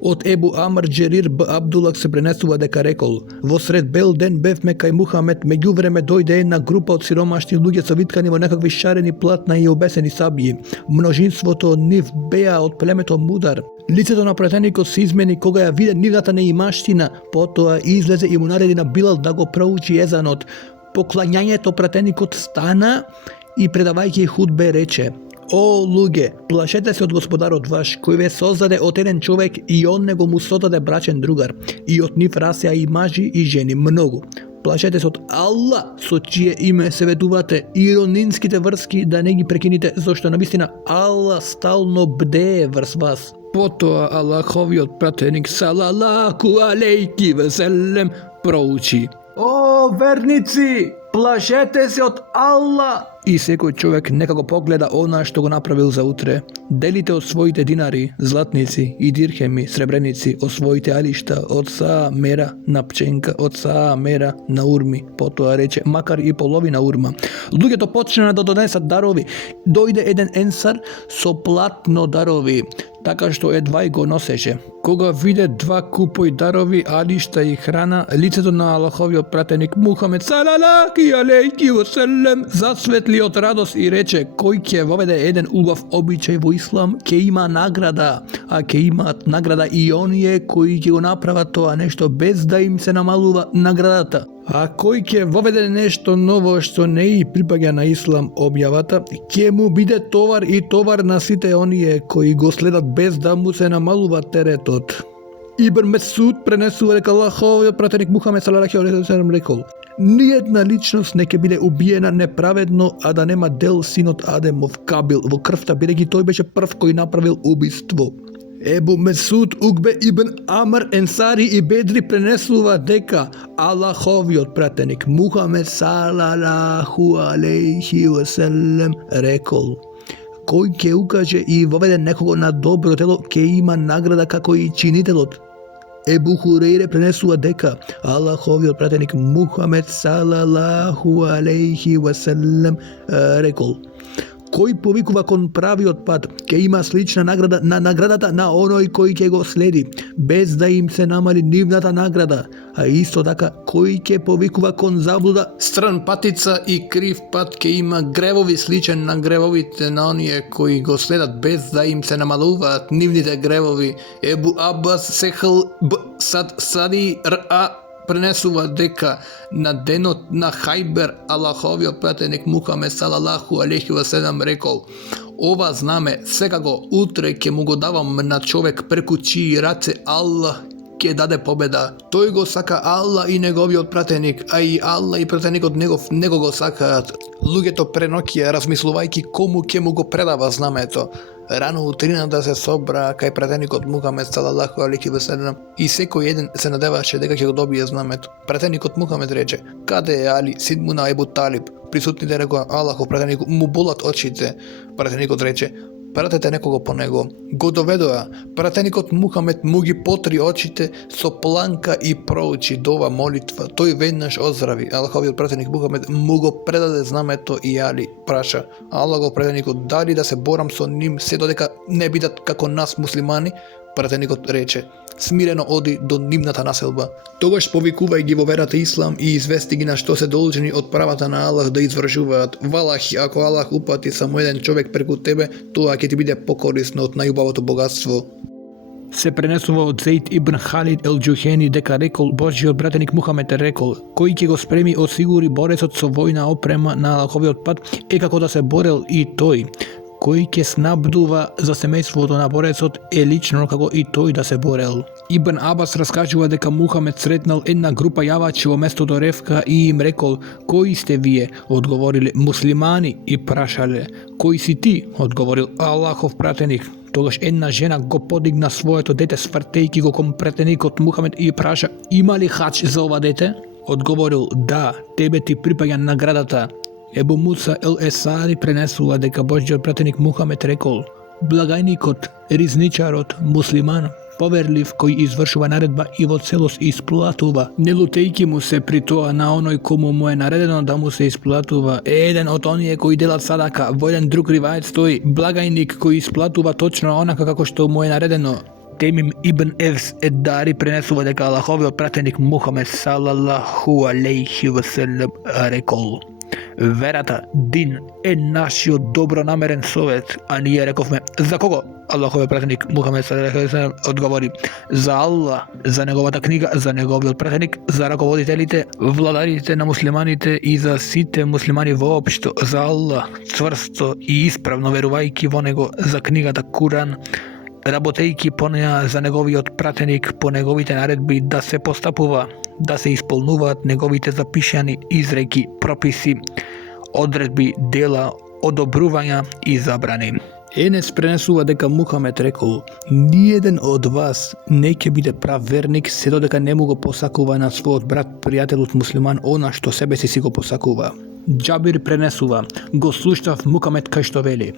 Od Ebu Amr Džerir b. Abdullah se prenesува дека рекол: во сред бел ден бевме кај Мухамед, меѓувреме дојде една група од сиромашни луѓе совиткани во некакви шарени платна и обесени сабји. Множинството од нив беа од племето Мудар. Лицето на пратеникот се измени кога ја виде нивната неимаштина, потоа излезе и му нареди на Билал да го проучи езанот. По клањањето пратеникот стана и предавајќи худбе рече: О, луѓе, плашете се од Господарот ваш, кој ве создаде од еден човек и он него му создаде брачен другар, и од нив расеа и мажи и жени многу. Плашете се од Алла, со чие име се ведувате, и роднинските врски да не ги прекините, зашто навистина Алла стално бдее врз вас. Потоа Аллаховиот пратеник салалаху алейки веселем проучи: О, верници, плашете се од Алла! И секој човек нека го погледа она што го направил за утре. Делите од своите динари, златници и дирхеми, сребреници, од своите алишта, од саа мера на пченка, од саа мера на урми. Потоа рече, макар и половина урма. Луѓето почнаа да донесат дарови. Дојде еден енсар со платно дарови, така што едвај го носеше. Кога виде два купој дарови, алишта и храна, лицето на Аллаховиот пратеник Мухамед салалахи алейки васелем засветли од радост и рече: кој ќе воведе еден убав обичај во ислам, ќе има награда, а ќе имаат награда и оние кои ќе го направат тоа нешто без да им се намалува наградата. А кој ќе воведе нешто ново што не и припаѓа на ислам објавата, ќе му биде товар и товар на сите оние кои го следат без да му се намалува теретот. Ибн Месуд пренесува дека Аллаховиот пратеник Мухамед салалаху алейхи ва салем рекол: Ниједна личност не ќе биде убиена неправедно, а да нема дел синот Адемов Кабил во крвта, бидејќи тој беше прв кој направил убиство. Ебу Месуд, Угбе ибн Амр, Енсари и Бедри пренесува дека Аллаховиот пратеник Мухамед салалаху алейхи ва салем рекол: Кој ќе укаже и воведе некого на добро дело, ќе има награда како и чинителот. Ебу Хурейре пренесува дека Аллаховиот пратеник Мухамед салалаху алейхи ва салем рекол: Кој повикува кон правиот пат, ќе има слична награда на наградата на оној кој ќе го следи, без да им се намали нивната награда. А исто така, кој ќе повикува кон заблуда, стран патица и крив пат, ќе има гревови сличен на гревовите на оние кои го следат, без да им се намалуваат нивните гревови. Ебу Аббас Сехл б. Сади Р.А. пренесува дека на денот на Хајбер Аллаховиот пратеник Мухамед салалаху алейхи ва салем рекол: Ова знаме секако утре ќе му го давам на човек преку чии раце Аллах ќе даде победа. Тој го сака Аллах и неговиот пратеник, а и Аллах и пратеникот негов него го сакаат. Луѓето преноќија размислувајќи кому ќе му го предава знамето. Рано утрината се собра кај пратеникот Мухамед салалаху алейхи ва салем и секој еден се надеваше дека ќе го добие знамето. Пратеникот Мухамед рече: Каде е Али, син му на Ебу Талиб? Присутните рекоа: Аллахов пратеник, му болат очите. Пратеникот рече: Пратете некого по него. Го доведоа. Пратеникот Мухамед му ги потри очите со планка и проучи дова молитва. Тој веднаш оздрави. Аллаховиот пратеник Мухамед му го предаде знамето и Али праша: Аллахов пратеникот, дали да се борам со ним се додека не бидат како нас муслимани? Пратеникот рече: Смирено оди до нивната населба. Тогаш повикувај ги во верата Ислам и извести ги на што се должни од правата на Аллах да извршуваат. Валахи, ако Аллах упати само еден човек преку тебе, тоа ќе ти биде покорисно од најубавото богатство. Се пренесува од Зейд ибн Халид ел Џухени дека рекол Божјиот пратеник Мухамед рекол: Кој ќе го спреми осигури борецот со војна опрема на Аллаховиот пат е како да се борел и тој. Кој ќе снабдува за семејството на борецот е лично како и тој да се борел. Ибн Абас раскажува дека Мухамед сретнал една група јавачи во местото Ревка и им рекол: Кои сте вие? Одговориле: муслимани. И прашале: Кој си ти? Одговорил: Аллахов пратеник. Тогаш една жена го подигна своето дете свртејќи го кон пратеникот Мухамед и праша: Има ли хач за ова дете? Одговорил: Да, тебе ти припаѓа наградата. Ебу Муса ел Есари пренесува дека Божјиот пратеник Мухамед рекол: Благајникот, ризничарот, муслиман, поверлив кој извршува наредба и во целост исплатува, не лутејќи му се при тоа на оној кому му е наредено да му се исплатува, е еден од оние кои делат садака. Во еден друг ривајет стои: Благајник кој исплатува точно онака како што му е наредено. Темим ибн Евс Еддари пренесува дека Аллаховиот пратеник Мухамед салалаху алейхи веселем рекол: верата, дин е нашиот добронамерен совет, а ние рековме: за кого? Аллаховиот пратеник Мухамед салалаху алейхи веселем одговори: за Аллах, за неговата книга, за неговиот пратеник, за раководителите, владарите на муслиманите и за сите муслимани воопшто, за Аллах, цврсто и исправно верувајќи во него, за книгата Куран, работејќи по неа, за неговиот пратеник, по неговите наредби да се постапува, да се исполнуваат неговите запишани изреки, прописи, одредби, дела, одобрувања и забрани. Енес пренесува дека Мухамед рекол: ниеден од вас не ќе биде прав верник се додека не му го посакува на својот брат пријателот муслиман она што себе си го посакува. Џабир пренесува: го слушнав Мухамед кај што вели: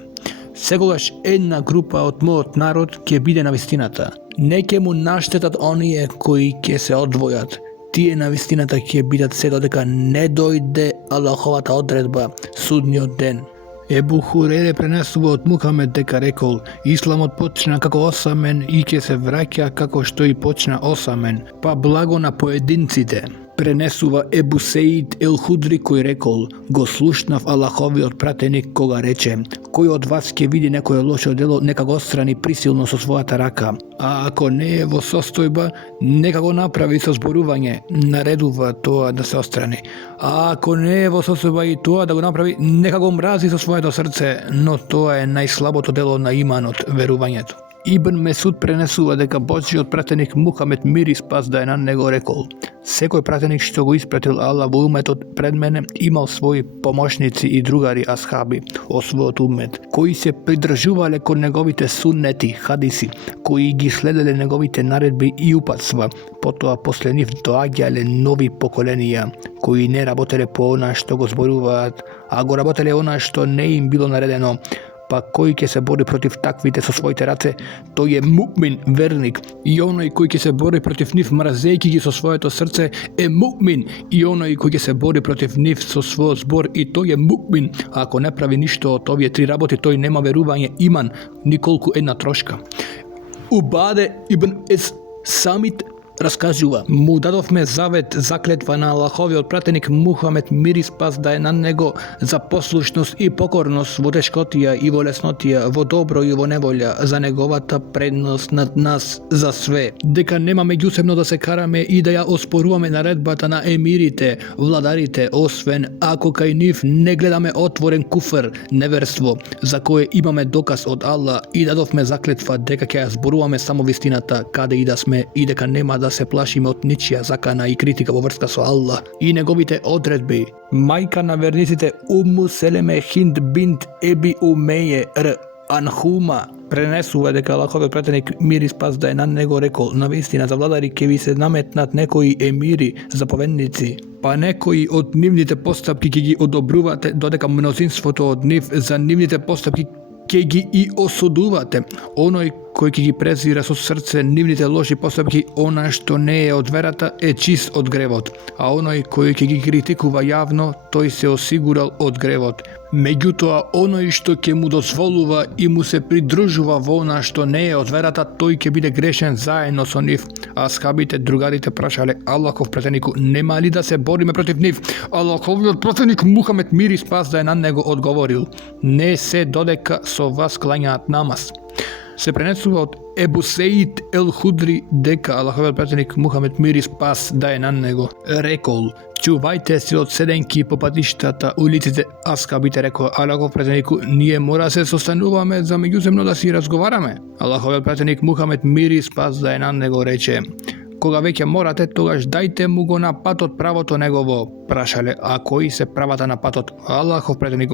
секогаш една група од мојот народ ќе биде на вистината. Не ќе му наштетат оние кои ќе се одвојат. Тие на вистината ќе бидат се додека не дојде Аллаховата одредба, судниот ден. Ебу Хурере пренесува од Мухамед дека рекол: исламот почна како осамен и ќе се враќа како што и почна осамен, па благо на поединците. Пренесува Ебу Сеид Ел Худри кој рекол: го слушнав Аллаховиот пратеник кога рече: кој од вас ќе види некое лошо дело, нека го отстрани присилно со својата рака, а ако не е во состојба, нека го направи со зборување, наредува тоа да се отстрани. А ако не е во состојба и тоа да го направи, нека го мрази со своето срце, но тоа е најслабото дело на иманот, верувањето. Ибн Месуд пренесува дека Божјиот пратеник Мухамед мир и спас да е на него рекол: секој пратеник што го испратил Аллах во уметот пред мене имал своји помошници и другари асхаби од својот умет, кои се придржувале кон неговите суннети, хадиси, кои ги следеле неговите наредби и упатства. Потоа после нив доаѓале нови поколенија, кои не работеле по она што го зборуваат, а го работеле она што не им било наредено. Па кој ќе се бори против таквите со своите раце, тој е муъмин, верник, и оној кој ќе се бори против нив мразејќи ги со своето срце е муъмин, и оној кој ќе се бори против нив со својот збор и тој е муъмин. А ако не прави ништо од овие три работи, тој нема верување, иман, николку една трошка. Убаде ибн Ес Самит раскажува: му дадовме завет, заклетва на Аллаховиот пратеник Мухамед мир и спас да е на него, за послушност и покорност во тешкотија и во леснотија, во добро и во неволја, за неговата предност над нас за све, дека нема меѓусебно да се караме и да ја оспоруваме наредбата на емирите, владарите, освен ако кај нив не гледаме отворен куфр, неверство, за кое имаме доказ од Аллах, и дадовме заклетва дека ќе ја зборуваме само вистината каде и да сме, и дека нема да се плашиме од ничија закана и критика во врска со Аллах и неговите одредби. Мајка на верниците Умму Селеме Хинд бинт Еби Умеје Р. Анхума пренесува дека Аллаховиот пратеник мир и спас да е на него рекол: навистина за владари ќе ви се наметнат некои емири, заповедници, па некои од нивните постапки ќе ги одобрувате, додека мнозинството од нив за нивните постапки ќе ги и осудувате. Оној кој ќе ги презира со срце нивните лоши постапки, она што не е од верата е чист од гревот, а оној кој ќе ги критикува јавно, тој се осигурал од гревот. Меѓутоа, оној што ќе му дозволува и му се придружува во она што не е од верата, тој ќе биде грешен заедно со нив. Асхабите, другарите прашале Аллахов пратенику: нема ли да се бориме против нив? Аллаховиот пратеник Мухамед мир и спас да е на него одговорил: не се додека со вас клањаат намаз. Се пренесува од Ебу Сеид Ел Худри дека Аллаховиот пратеник Мухамед мир и спас да е на него рекол: чувајте се од седенки по патиштата, улиците. Асхабите рекоа Аллахов пратенику: ние мора се состануваме за меѓусебно да си разговараме. Аллаховиот пратеник Мухамед мир и спас да е на него рече: кога веќе морате, тогаш дајте му го на патот правото негово. Прашале: а кои се правата на патот? Аллахов пратеник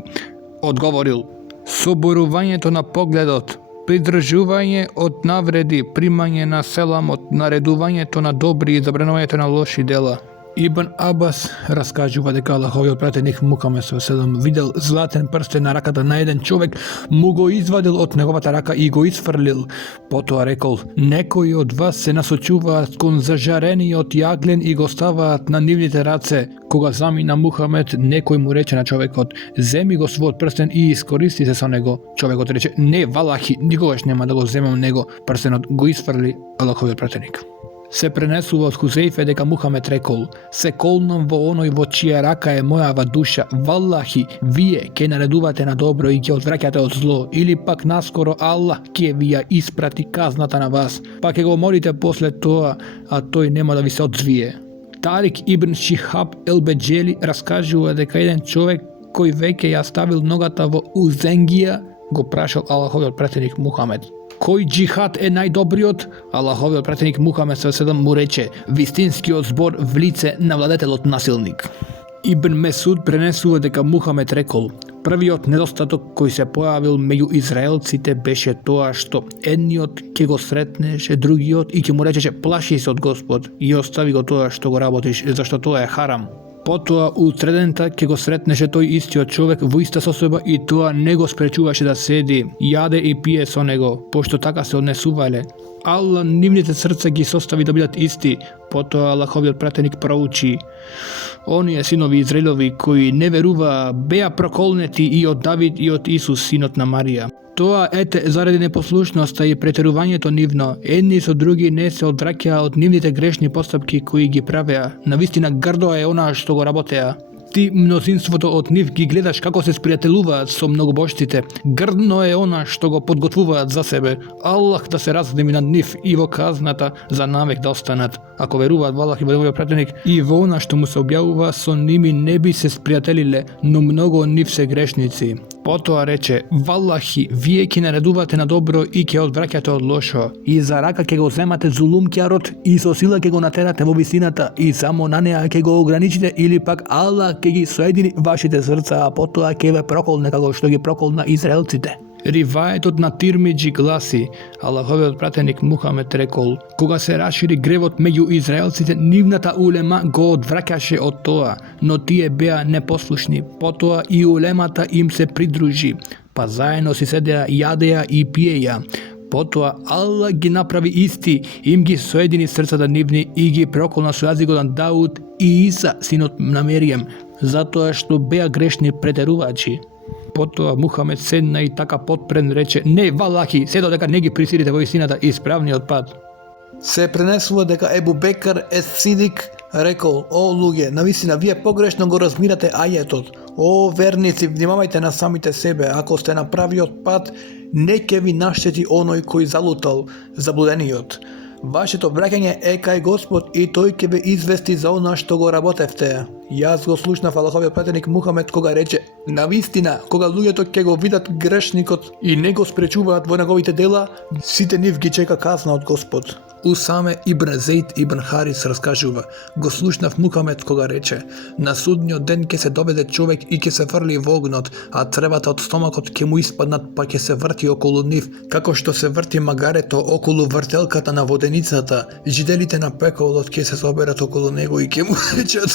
одговорил: соборувањето на погледот, придржување од навреди, примање на селамот, наредувањето на добри и забранувањето на лоши дела. Ибн Абас раскажува дека Аллаховиот пратеник Мухамед ﷺ видел златен прстен на раката на еден човек, му го извадил од неговата рака и го исфрлил. Потоа рекол: некои од вас се насочуваат кон зажарениот јаглен и го ставаат на нивните раце. Кога замина Мухамед, некој му рече на човекот: земи го својот прстен и искористи се со него. Човекот рече: не, валахи, никогаш нема да го земам него. Прстенот го исфрли Аллаховиот пратеник. Се пренесува од Хузейфе дека Мухамед рекол: се колнам во оној во чија рака е мојава душа, валлахи, вие ќе наредувате на добро и ќе одвраќате од зло, или пак наскоро Аллах ќе ви ја испрати казната на вас, па ќе го молите после тоа, а тој нема да ви се одзвие. Тарик ибн Шихаб ел-Беджели раскажува дека еден човек кој веќе ја ставил ногата во Узенгија го прашал Аллаховиот пратеник Мухамед: кој џихад е најдобриот? Аллаховиот пратеник Мухамед ﷺ му рече: вистинскиот збор в лице на владетелот насилник. Ибн Месуд пренесува дека Мухамед рекол: првиот недостаток кој се појавил меѓу израелците беше тоа што едниот ќе го сретнеше другиот и ќе му речеше: плаши се од Господ и остави го тоа што го работиш, зашто тоа е харам. Потоа у средента ќе го сретнеше тој истиот човек во иста состојба и тоа не го спречуваше да седи, јаде и пие со него, пошто така се однесувале. Аллах нивните срца ги состави да бидат исти. Потоа Аллаховиот пратеник проучи: оние синови Израилови кои не веруваа беа проколнети и од Давид и од Исус, синот на Марија. Тоа ете заради непослушноста и претерувањето нивно, едни со други не се одвраќаа од нивните грешни постапки кои ги правеа. Навистина грдо е онаа што го работеа. Ти мнозинството од нив ги гледаш како се спријателуваат со многобожците. Грдно е она што го подготвуваат за себе. Аллах да се разгневи над нив и во казната за навек да останат. Ако веруваат во Аллах и во неговиот пратеник и во она што му се објавува, со ними не би се спријателиле, но многу од нив се грешници. Потоа рече: валлахи, вие ќе наредувате на добро и ќе одвраќате од лошо, и за рака ќе го земате зулумкјарот и со сила ќе го натерате во висината и само на неа ќе го ограничите, или пак Аллах ќе ги соедини вашите срца, а потоа ќе ве проколне како што ги проколна израелците. Риваетот на Тирмиџи гласи: Аллаховиот пратеник Мухамед рекол: кога се расшири гревот меѓу израелците, нивната улема го одвраќаше од тоа, но тие беа непослушни. Потоа и улемата им се придружи, па заедно си седеа, јадеа и пиеја. Потоа Аллах ги направи исти, им ги соедини срцата нивни и ги проколна со јазикот на Дауд и Иса, синот на Меријем, затоа што беа грешни претерувачи. Потоа Мухамед седна и така подпрен рече: не, валахи, се додека не ги присилите во истината и исправниот пат. Се пренесува дека Ебу Бекр ес-Сидик рекол: о луѓе, навистина вие погрешно го размирате ајетот. О верници, внимавајте на самите себе, ако сте на правиот пат, не ќе ви наштети оној кој залутал, заблудениот. Вашето враќање е кај Господ и тој ќе ве извести за она што го работевте. Јас го слушнав Аллаховиот пратеник Мухамед кога рече: навистина, кога луѓето ќе го видат грешникот и не го спречуваат во неговите дела, сите нив ги чека казна од Господ. Усаме ибн Зейд ибн Харис раскажува: го слушнав Мухамед кога рече: на судниот ден ќе се доведе човек и ќе се фрли во огнот, а цревата од стомакот ќе му испаднат, па ќе се врти околу нив, како што се врти магарето околу вртелката на воденицата. Жителите на пеколот ќе се соберат околу него и ќе му речат: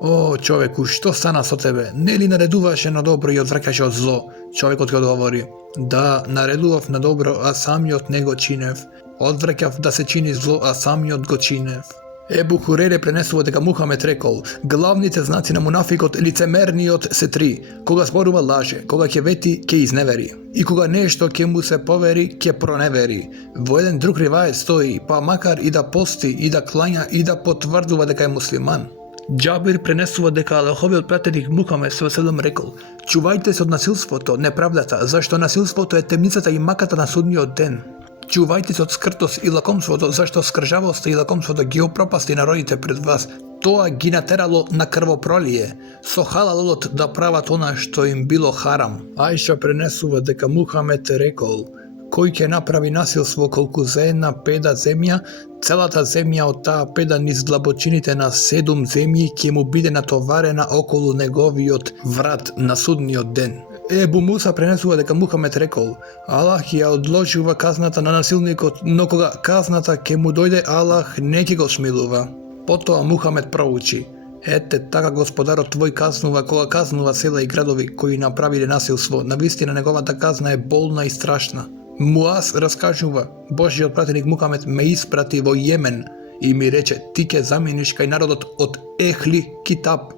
о, човеку, што стана со тебе? Нели наредуваше на добро и одвраќаше од зло? Човекот ќе одговори: да, наредував на добро, а самиот не го чинев. Одвраќав да се чини зло, а самиот го чинев. Ебу Хурейре пренесува дека Мухамед рекол: главните знаци на мунафикот, лицемерниот, се три: кога зборува лаже, кога ќе вети, ќе изневери, и кога нешто ќе му се повери, ќе проневери. Во еден друг ривајет стои: па макар и да пости, и да клања, и да потврдува дека е муслиман. Џабир пренесува дека Аллаховиот пратеник Мухамед ﷺ рекол: чувајте се од насилството, неправдата, зашто насилството е темницата и маката на судниот ден. Чувајте се од скртост и лакомството, зашто скржавоста и лакомството ги опропасти народите пред вас. Тоа ги натерало на крвопролие, со халалот да прават она што им било харам. Ајша пренесува дека Мухамед рекол: кој ќе направи насилство колку за една педа земја, целата земја од таа педа низ длабочините на 7 земји ќе му биде натоварена околу неговиот врат на судниот ден. Ебу Муса пренесува дека Мухамед рекол: Аллах ја одложува казната на насилникот, но кога казната ќе му дојде, Аллах не ќе го смилува. Потоа Мухамед проучи: ете, така господарот твој казнува кога казнува села и градови кои направиле насилство. Навистина неговата казна е болна и страшна. Муаз раскажува: Божјиот пратеник Мухамед ме испрати во Јемен и ми рече: ти ќе замениш кај народот од Ехли Китаб,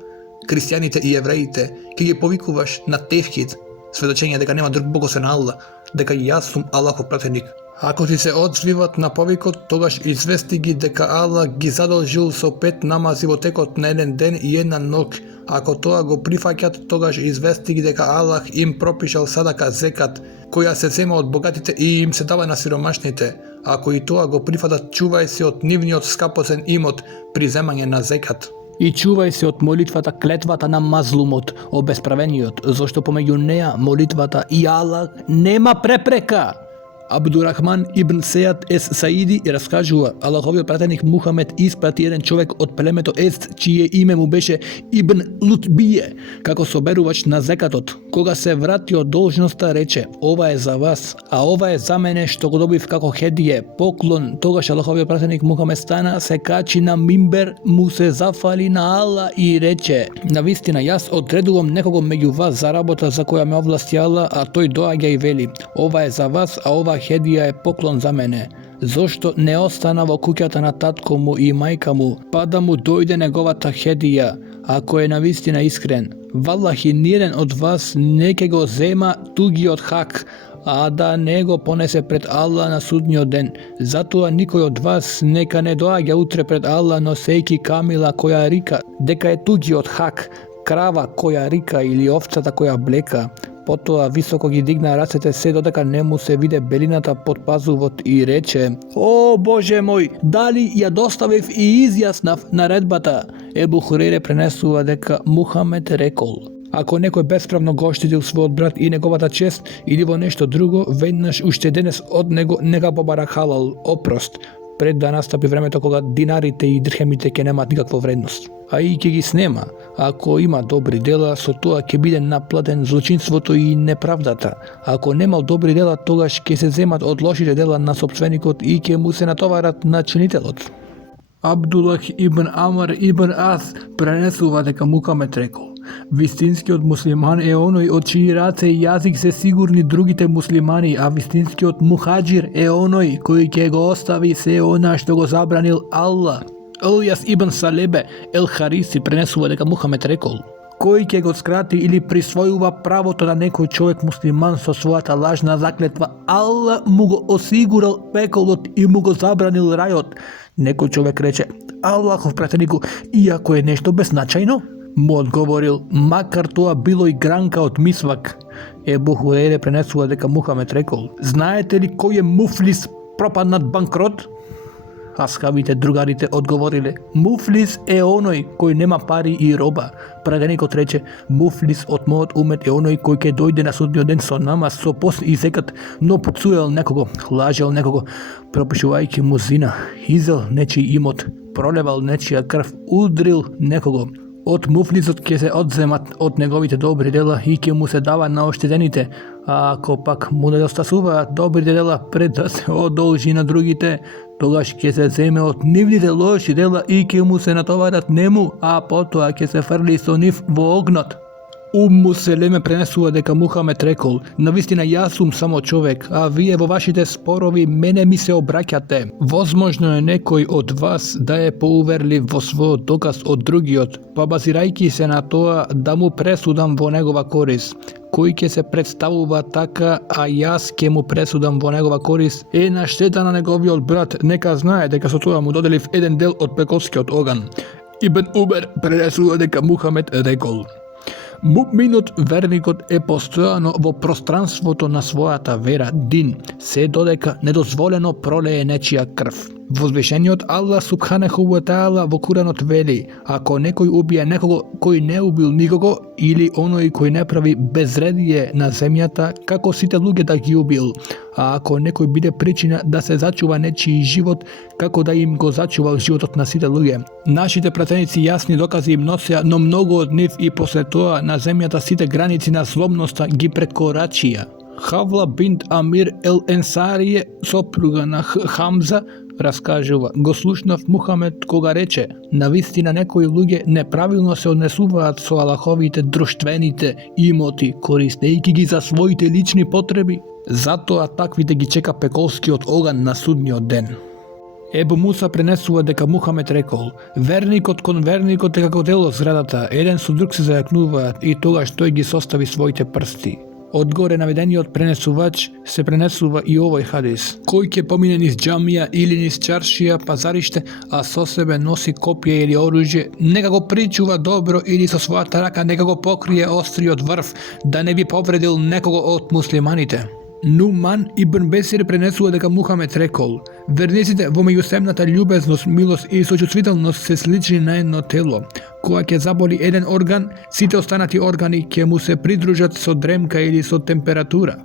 христијаните и евреите, ќе ги повикуваш на Тевхид, сведочење дека нема друг Бог освен Аллах, дека јас сум Аллахов пратеник. Ако ти се одзвиват на повикот, тогаш извести ги дека Аллах ги задолжил со 5 намази во текот на еден ден и една ног. Ако тоа го прифаќат, тогаш извести ги дека Аллах им пропишал садака зекат, која се зема од богатите и им се дава на сиромашните. Ако и тоа го прифатат, чувај се од нивниот скапоцен имот при земање на зекат. И чувај се од молитвата, клетвата на мазлумот, обесправениот, зашто помеѓу неа, молитвата и Аллах нема препрека. Абдурахман ибн Сејад ес Саиди раскажува: Аллаховиот пратеник Мухамед испрати еден човек од племето Ест, чие име му беше Ибн Лутбие, како соберувач на зекатот. Кога се врати од должноста, рече: ова е за вас, а ова е за мене што го добив како хедие, поклон. Тогаш Аллаховиот пратеник Мухамед стана, се качи на мимбер, му се зафали на Аллах и рече: навистина јас одредувам некого меѓу вас за работа за која ме овласти Аллах, а тој доаѓа и вели: ова е за вас, а ова хедија е поклон за мене. Зошто не остана во куќата на татко му и мајка му, па да му дојде неговата хедија, ако е навистина искрен? Валлахи, ниеден од вас не ќе го зема тугиот хак, а да не го понесе пред Аллах на судниот ден. Затоа никој од вас нека не доаѓа утре пред Аллах носејки камила која рика дека е тугиот хак, крава која рика или овцата која блека. Потоа високо ги дигна рацете се додека не му се виде белината под пазувот и рече: О, Боже мој, дали ја доставив и изјаснав наредбата? Ебу Хурейре пренесува дека Мухамед рекол: ако некој бесправно го оштетил својот брат и неговата чест или во нешто друго, веднаш уште денес од него нека побара халал, опрост, пред да настапи времето кога динарите и дрхемите ќе немаат никаква вредност. А и ќе ги снема. Ако има добри дела, со тоа ќе биде наплатен злочинството и неправдата. Ако немал добри дела, тогаш ќе се земат од лошите дела на сопственикот и ќе му се натоварат на чинителот. Абдулах ибн Амар ибн Ас пренесува дека Мухамед рекол: вистинскиот муслиман е оној од чии раце и јазик се сигурни другите муслимани, а вистинскиот мухаџир е оној кој ќе го остави се она што го забранил Аллах. Илјас ибн Салебе ел Хариси пренесува дека Мухамед рекол: кој ќе го скрати или присвојува правото на некој човек муслиман со својата лажна заклетва, Аллах му го осигурал пеколот и му го забранил рајот. Некој човек рече: Аллахов пратенику, иако е нешто беззначајно? Му одговорил: макар тоа било и гранка од мисвак. Ебу Хурейре пренесува дека Мухамед рекол: знаете ли кој е муфлис пропаднат банкрот? Асхабите, другарите одговориле: муфлис е оној кој нема пари и роба. Пратеникот рече: муфлис од мојот умет е оној кој ќе дојде на судниот ден со намаз, со пост и зекат, но подсуел некого, лажел некого, пропишувајќи му зина, изел нечи имот, пролевал нечија крв, удрил некого. Од муфлисот ќе се одземат од неговите добри дела и ќе му се дава на оштедените, а ако пак му недостасуваат добрите дела пред да се одолжи на другите, тогаш ќе се земе од нивните лоши дела и ќе му се натоварат нему, а потоа ќе се фрли со нив во огнот. Умму Селеме пренесува дека Мухамед рекол: навистина јас сум само човек, а вие во вашите спорови мене ми се обраќате. Возможно е некој од вас да е поуверлив во својот доказ од другиот, па базирајќи се на тоа да му пресудам во негова корис. Кој ќе се представува така, а јас ќе му пресудам во негова корис, е на штета на неговиот брат, нека знае дека со тоа му доделив еден дел од пеколскиот оган. Ибн Убер пренесува дека Мухамед рекол: муъминот, верникот е постојано во пространството на својата вера, дин, се додека недозволено пролее нечија крв. Возвишениот Аллах субханаху ва таала во Куранот вели: ако некој убие некого кој не убил никого, или оној кој не прави безредие на земјата, како сите луѓе да ги убил, а ако некој биде причина да се зачува нечiji живот, како да им го зачувал животот на сите луѓе. Нашите пратеници јасни докази им носеа, но многу од нив и после тоа на земјата сите граници на злобноста ги прекорачија. Хавла бинт Амир ел Енсарие, сопруга на Хамза, раскажува: го слушнав Мухамед кога рече: навистина некои луѓе неправилно се однесуваат со Аллаховите друштвените имоти, користејќи ги за своите лични потреби. Затоа таквите ги чека пеколскиот оган на судниот ден. Ебу Муса пренесува дека Мухамед рекол: верникот кон верникот е како дело зградата, еден со друг се зајакнуваат и тогаш тој ги состави своите прсти. Одгоре наведениот пренесувач се пренесува и овој хадис: кој ќе помине низ џамија или низ чаршија, пазариште, а со себе носи копје или оружје, нека го причува добро или со својата рака нека го покрие остриот врв, да не би повредил некого од муслиманите. Нуман ибн Бесир пренесува дека Мухамед рекол: верниците во меѓусебната љубезност, милост и сочувствителност се слични на едно тело. Кога ќе заболи еден орган, сите останати органи ќе му се придружат со дремка или со температура.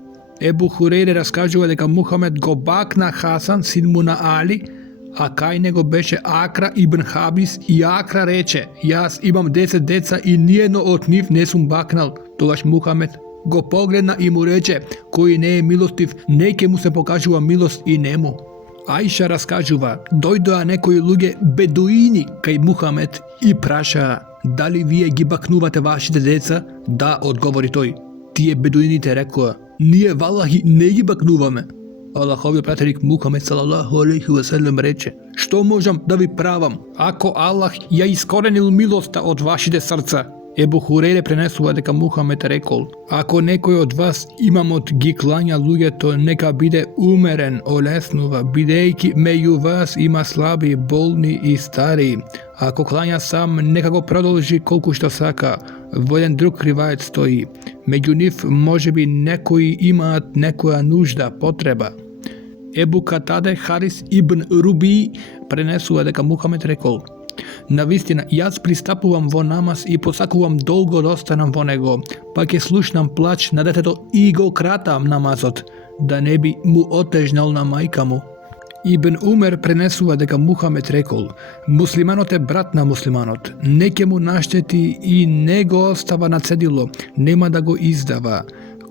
Ебу Хурейре раскажува дека Мухамед го бакна Хасан, син му на Али, а кај него беше Акра ибн Хабис, и Акра рече: јас имам 10 деца и ниедно од нив не сум бакнал. Тогаш Мухамед го погледна и му рече: кој не е милостив, не ќе му се покажува милост и нему. Аиша раскажува: дојдоа некои луѓе бедуини кај Мухамед и прашаа: дали вие ги бакнувате вашите деца? Да, одговори тој. Тие бедуините рекоа: ние валахи не ги бакнуваме. Аллаховиот пратеник Мухамед салалаху алейхи ва селем рече: што можам да ви правам, ако Аллах ја искоренил милоста од вашите срца? Ебу Хурейре пренесува дека Мухамед рекол: ако некој од вас имамот ги клања луѓето, нека биде умерен, олеснува, бидејќи меѓу вас има слаби, болни и стари. Ако клања сам, нека го продолжи колку што сака. Во еден друг ривајет стои: меѓу нив можеби некои имаат некоја нужда, потреба. Ебу Катаде Харис ибн Руби пренесува дека Мухамед рекол: навистина, јас пристапувам во намаз и посакувам долго да останам во него, па ќе слушнам плач на детето и го кратам намазот, да не би му отежнал на мајка му. Ибн Умер пренесува дека Мухамед рекол: муслиманот е брат на муслиманот, не ќе му наштети и не го остава на цедило, нема да го издава.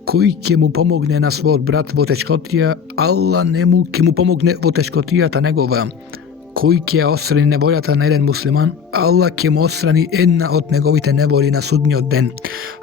Кој ќе му помогне на својот брат во тешкотија, Аллах нему ќе му помогне во тешкотијата негова. Кој ќе острани неволјата на еден муслиман, Аллах ќе му острани една од неговите неволи на судниот ден.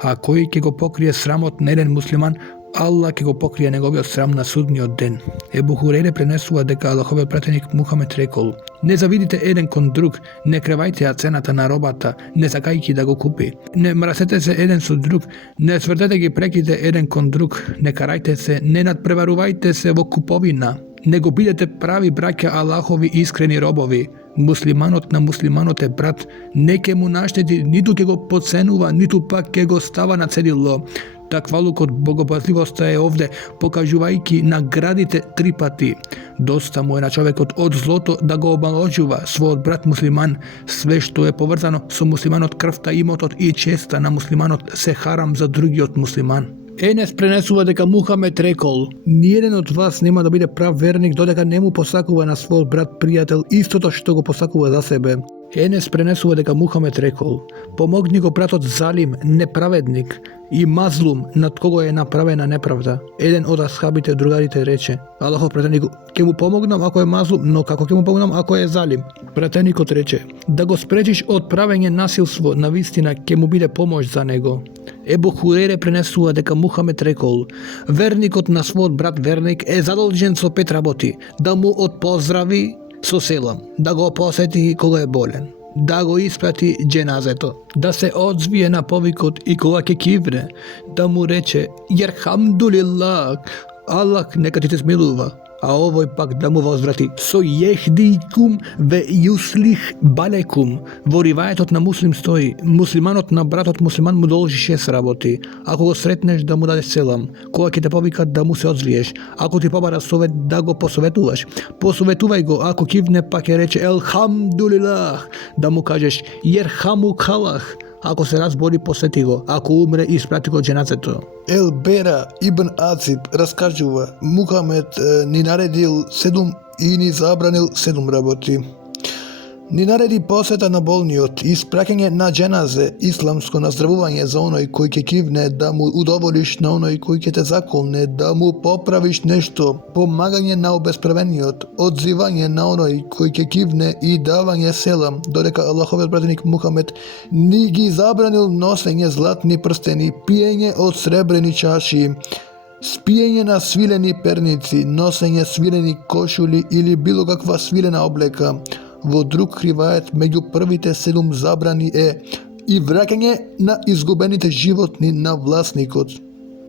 А кој ќе го покрие срамот на еден муслиман, Аллах ќе го покрие неговиот срам на судниот ден. Ебу Хурейре пренесува дека Аллаховиот пратеник Мухамед рекол: не завидите еден кон друг, не кревајте ја цената на робата, не сакајќи да го купи. Не мрасете се еден со друг, не свртете ги преките еден кон друг, не карајте се, не надпреварувајте се во куповина. Не го бидете прави браќа Аллахови искрени робови. Муслиманот на муслиманот е брат, не ќе му наштети, ниту ќе го подценува, ниту пак ќе го става на цедило. Таквалукот богобозливоста е овде, покажувајќи наградите 3 пати. Доста му е на човекот од злото да го обаложува својот брат муслиман. Све што е поврзано со муслиманот, крвта, имотот и честа на муслиманот се харам за другиот муслиман. Енес пренесува дека Мухамед рекол: ниеден од вас нема да биде прав верник додека не му посакува на својот брат пријател истото што го посакува за себе. Енес пренесува дека Мухамед рекол: помогни го братот залим, неправедник и мазлум над кого е направена неправда. Еден од асхабите другарите рече: Аллахов пратеник, ќе му помогнам ако е мазлум, но како ќе му помогнам ако е залим? Пратеникот рече: да го спречиш од правење насилство, навистина ќе му биде помош за него. Ебу Хурейре пренесува дека Мухамед рекол: верникот на својот брат верник е задолжен со 5 работи: да му отпоздрави со селам, да го посети кога е болен, да го испрати џеназето, да се одзвие на повикот и кога ќе кивне, да му рече јерхамдулилlah, Аллах нека ти се смилува, а овој пак да му возврати со јехдикум ве јуслих балекум. Во ривајетот на муслим стои: муслиманот на братот муслиман му должи 6 работи. Ако го сретнеш, да му дадеш селам, кога ќе те повикат, да му се одзвиеш, ако ти побара совет, да го посоветуваш, посоветувај го, ако кивне пак ќе рече елхамдулилах, да му кажеш јерхамукалах, ако се разболи, посети го, ако умре, испрати го џеназето. Елбера ибн Азиб раскажува: Мухамед ни наредил 7 и ни забранил 7 работи. Ни нареди посета на болниот, испраќање на дженазе, исламско наздравување за оној кој ќе кивне, да му удоволиш на оној кој ќе те заколне, да му поправиш нешто, помагање на обесправениот, одзивање на оној кој ќе кивне и давање селам, додека Аллаховиот пратеник Мухамед ни ги забранил носење златни прстени, пиење од сребрени чаши, спиење на свилени перници, носење свилени кошули или било каква свилена облека. Во друг ривајет меѓу првите 7 забрани е и враќање на изгубените животни на власникот.